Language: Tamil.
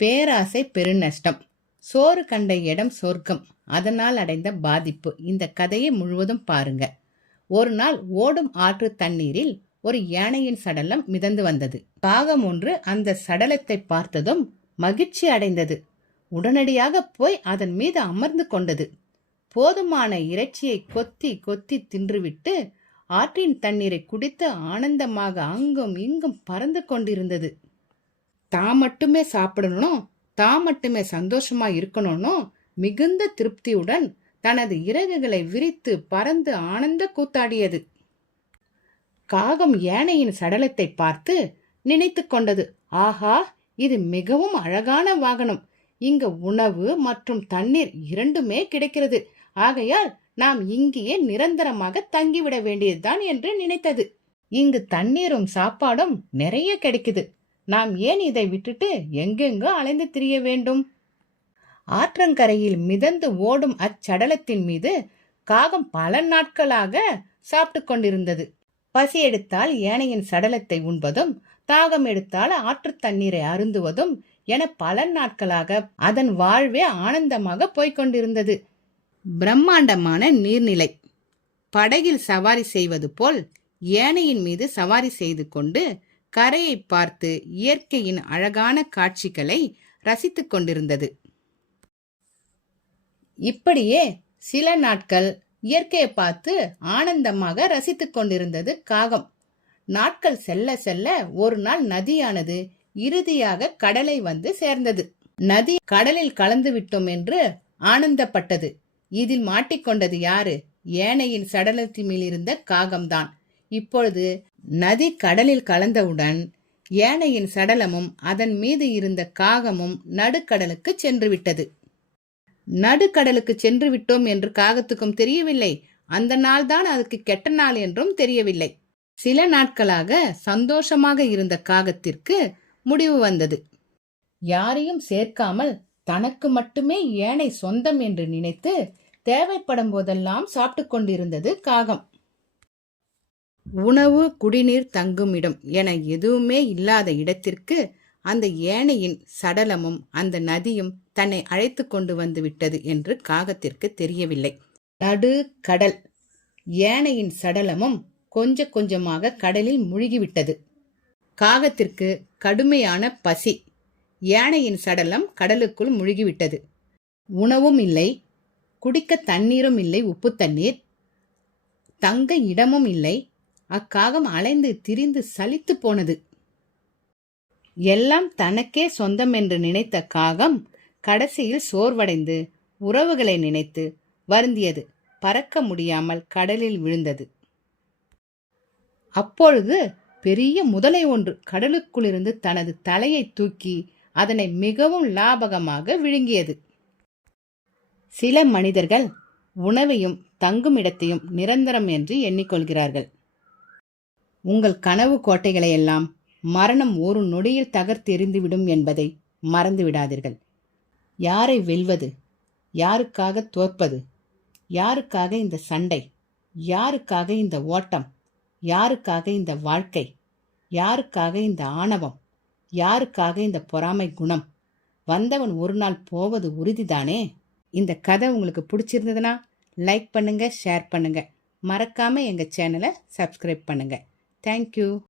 பேராசை பெருநஷ்டம். சோறு கண்ட இடம் சொர்க்கம். அதனால் அடைந்த பாதிப்பு. இந்த கதையை முழுவதும் பாருங்க. ஒரு நாள் ஓடும் ஆற்று தண்ணீரில் ஒரு யானையின் சடலம் மிதந்து வந்தது. காகம் ஒன்று அந்த சடலத்தை பார்த்ததும் மகிழ்ச்சி அடைந்தது. உடனடியாக போய் அதன் மீது அமர்ந்து கொண்டது. போதுமான இறைச்சியை கொத்தி கொத்தி தின்றுவிட்டு ஆற்றின் தண்ணீரை குடித்து ஆனந்தமாக அங்கும் இங்கும் பறந்து கொண்டிருந்தது. தான் மட்டுமே சாப்பிடணும் தான் மட்டுமே சந்தோஷமா இருக்கணும்னு மிகுந்த திருப்தியுடன் தனது இறகுகளை விரித்து பறந்து ஆனந்த கூத்தாடியது. காகம் யானையின் சடலத்தை பார்த்து நினைத்து கொண்டது. ஆஹா இது மிகவும் அழகான வாகனம். இங்கு உணவு மற்றும் தண்ணீர் இரண்டுமே கிடைக்கிறது. ஆகையால் நாம் இங்கேயே நிரந்தரமாக தங்கிவிட வேண்டியதுதான் என்று நினைத்தது. இங்கு தண்ணீரும் சாப்பாடும் நிறைய கிடைக்குது. நாம் ஏன் இதை விட்டுட்டு எங்கெங்கோ அலைந்து திரிய வேண்டும்? ஆற்றங்கரையில் மிதந்து ஓடும் அச்சடலத்தின் மீது காகம் பல நாட்களாக சாப்பிட்டு கொண்டிருந்தது. பசி எடுத்தால் யானையின் சடலத்தை உண்பதும் தாகம் எடுத்தால் ஆற்று தண்ணீரை அருந்துவதும் என பல நாட்களாக அதன் வாழ்வே ஆனந்தமாக போய்கொண்டிருந்தது பிரம்மாண்டமான நீர்நிலை. படகில் சவாரி செய்வது போல் யானையின் மீது சவாரி செய்து கொண்டு கரையை பார்த்து இயற்கையின் அழகான காட்சிகளை ரசித்துக் கொண்டிருந்தது. இப்படியே சில நாட்கள் இயற்கையை பார்த்து ஆனந்தமாக ரசித்துக் கொண்டிருந்தது காகம். நாட்கள் செல்ல செல்ல ஒரு நாள் நதியானது இறுதியாக கடலை வந்து சேர்ந்தது. நதி கடலில் கலந்து விட்டோம் என்று ஆனந்தப்பட்டது. இதில் மாட்டிக்கொண்டது யாரு? ஏனையின் சடலத்தின் மேல் இருந்த காகம்தான். இப்பொழுது நதி கடலில் கலந்தவுடன் ஏனையின் சடலமும் அதன் மீது இருந்த காகமும் நடுக்கடலுக்கு சென்றுவிட்டது. நடுக்கடலுக்கு சென்று விட்டோம் என்று காகத்துக்கும் தெரியவில்லை. அந்த நாள் தான் அதுக்கு கெட்ட நாள் என்றும் தெரியவில்லை. சில நாட்களாக சந்தோஷமாக இருந்த காகத்திற்கு முடிவு வந்தது. யாரையும் சேர்க்காமல் தனக்கு மட்டுமே ஏனை சொந்தம் என்று நினைத்து தேவைப்படும் போதெல்லாம் சாப்பிட்டு கொண்டிருந்தது காகம். உணவு குடிநீர் தங்கும் இடம் என எதுவுமே இல்லாத இடத்திற்கு அந்த ஏனையின் சடலமும் அந்த நதியும் தன்னை அழைத்து கொண்டு வந்து விட்டது என்று காகத்திற்கு தெரியவில்லை. நடு கடல். ஏனையின் சடலமும் கொஞ்ச கொஞ்சமாக கடலில் முழுகிவிட்டது. காகத்திற்கு கடுமையான பசி. யானையின் சடலம் கடலுக்குள் முழுகிவிட்டது. உணவும் இல்லை. குடிக்க தண்ணீரும் இல்லை. உப்பு தண்ணீர். தங்க இடமும் இல்லை. அக்காகம் அலைந்து திரிந்து சலித்து போனது. எல்லாம் தனக்கே சொந்தம் என்று நினைத்த காகம் கடைசியில் சோர்வடைந்து உறவுகளை நினைத்து வருந்தியது. பறக்க முடியாமல் கடலில் விழுந்தது. அப்பொழுது பெரிய முதலை ஒன்று கடலுக்குள்ளிருந்து தனது தலையை தூக்கி அதனை மிகவும் லாபகமாக விழுங்கியது. சில மனிதர்கள் உணவையும் தங்கும் இடத்தையும் நிரந்தரம் என்று எண்ணிக்கொள்கிறார்கள். உங்கள் கனவு கோட்டைகளை எல்லாம் மரணம் ஒரு நொடியில் தகர்த்தெறிந்துவிடும் என்பதை மறந்து விடாதீர்கள் யாரை வெல்வது யாருக்காக தோற்பது யாருக்காக இந்த சண்டை யாருக்காக இந்த ஓட்டம் யாருக்காக இந்த வாழ்க்கை யாருக்காக இந்த ஆணவம் யாருக்காக இந்த பொறாமை குணம் வந்தவன் ஒரு நாள் போவது உறுதிதானே? இந்த கதை உங்களுக்கு பிடிச்சிருந்ததுன்னா லைக் பண்ணுங்கள் ஷேர் பண்ணுங்கள் மறக்காமல் எங்கள் சேனலை சப்ஸ்கிரைப் Thank you.